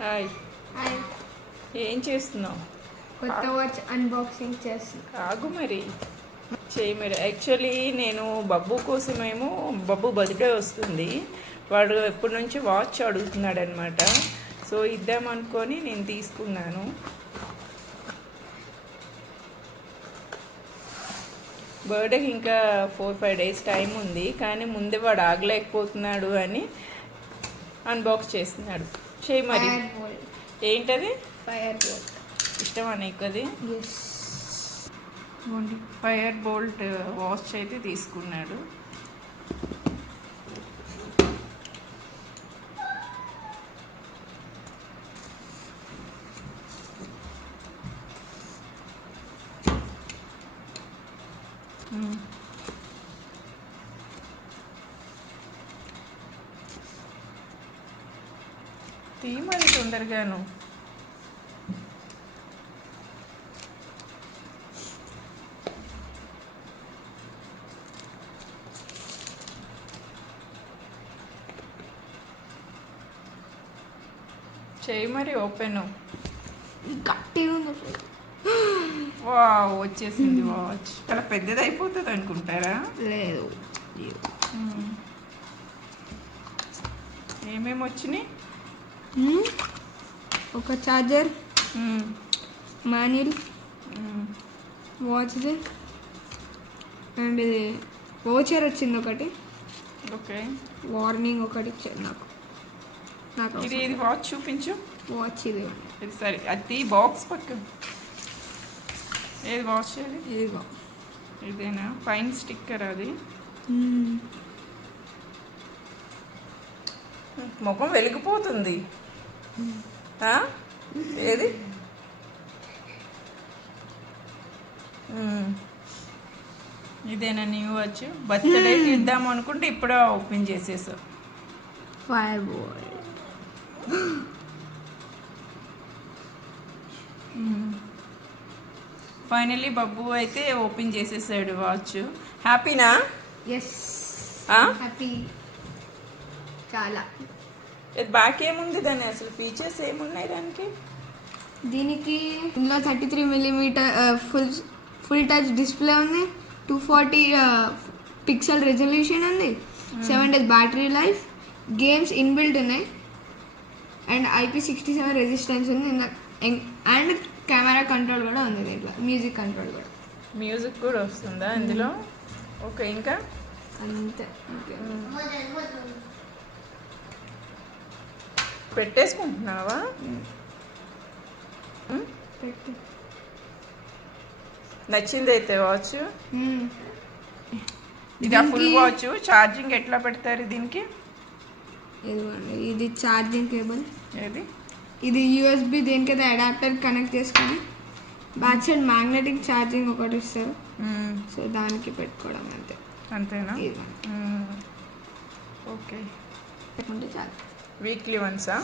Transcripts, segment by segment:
Hi. Hi. ఏం చేస్తున్నావు? కొత్త వాచ్ అన్బాక్సింగ్ చేస్తున్నా. ఆగు మరి చేయి మరి. యాక్చువల్లీ నేను బబ్బు కోసమేమో బబ్బు బర్త్డే వస్తుంది, వాడు ఎప్పటి నుంచి వాచ్ అడుగుతున్నాడు అనమాట. సో ఇద్దామనుకొని నేను తీసుకున్నాను. బర్త్డేకి ఇంకా 4-5 డేస్ టైం ఉంది, కానీ ముందే వాడు ఆగలేకపోతున్నాడు అని అన్బాక్స్ చేస్తున్నాడు. చేయి మరి. ఏంటది? Fire bolt. ఇష్టమా నీకు అది? ఫైర్ బోల్ట్ వాచ్ అయితే తీసుకున్నాడు. తీ మరి తొందరగాను. చేయి మరి. ఓపెన్ గట్టి ఉంది. వా వచ్చేసింది వాచ్. చాలా పెద్దది అయిపోతుంది అనుకుంటారా? లేదు, ఏమేమి వచ్చినాయి? ఒక చార్జర్, మాన్యుల్, వాచ్ అండ్ ఇది వోచర్ వచ్చింది ఒకటి. ఓకే. వార్నింగ్ ఒకటి ఇచ్చారు నాకు. ఇది వాచ్ చూపించు. వాచ్ ఇది సరే, అది బాక్స్ పక్కన. ఏది వాచ్? ఇదిగో ఇదేనా? పైన స్టిక్కర్ అది. ముఖం వెలిగిపోతుంది. ఏది? ఇదేనా న్యూ వాచ్? బర్త్డేకి ఇద్దాం అనుకుంటే ఇప్పుడే ఓపెన్ చేసేసావు. Fire Boltt. ఫైనల్లీ బబ్బు అయితే ఓపెన్ చేసేసాడు వాచ్. హ్యాపీనా? Yes, happy. చాలా. బ్యాక్ ఏముంది దాన్ని? అసలు ఫీచర్స్ ఏమున్నాయి దానికి? దీనికి ఇందులో 33mm ఫుల్ టచ్ డిస్ప్లే ఉంది, 240 పిక్సెల్ రెజల్యూషన్ ఉంది, 7 days battery life, games inbuilt ఉన్నాయి, అండ్ IP67 రెసిస్టెన్స్ ఉంది, అండ్ కెమెరా కంట్రోల్ కూడా ఉంది దీంట్లో, మ్యూజిక్ కంట్రోల్ కూడా. మ్యూజిక్ కూడా వస్తుందా ఇందులో? ఓకే. ఇంకా అంతే. పెట్టేసుకుంటున్నావా? నచ్చింది అయితే వాచ్. ఇది ఫుల్ వాచ్. ఛార్జింగ్ ఎట్లా పెడతారు దీనికి? ఇది ఛార్జింగ్ కేబుల్. ఏది? ఇది USB దేనికైతే అడాప్టర్ కనెక్ట్ చేసుకొని బ్యాక్ సైడ్ మ్యాగ్నెటిక్ ఛార్జింగ్ ఒకటి ఇస్తారు. సో దానికి పెట్టుకోవడం అంతే. అంతేనా? ఓకే. పెట్టుకుంటే చాలు. వీక్లీ వన్సా?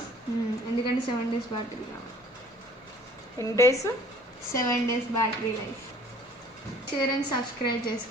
ఎందుకంటే 7 days బ్యాటరీ కావాలి. ఎన్ని days? 7 days battery life. Share and subscribe చేసుకోండి.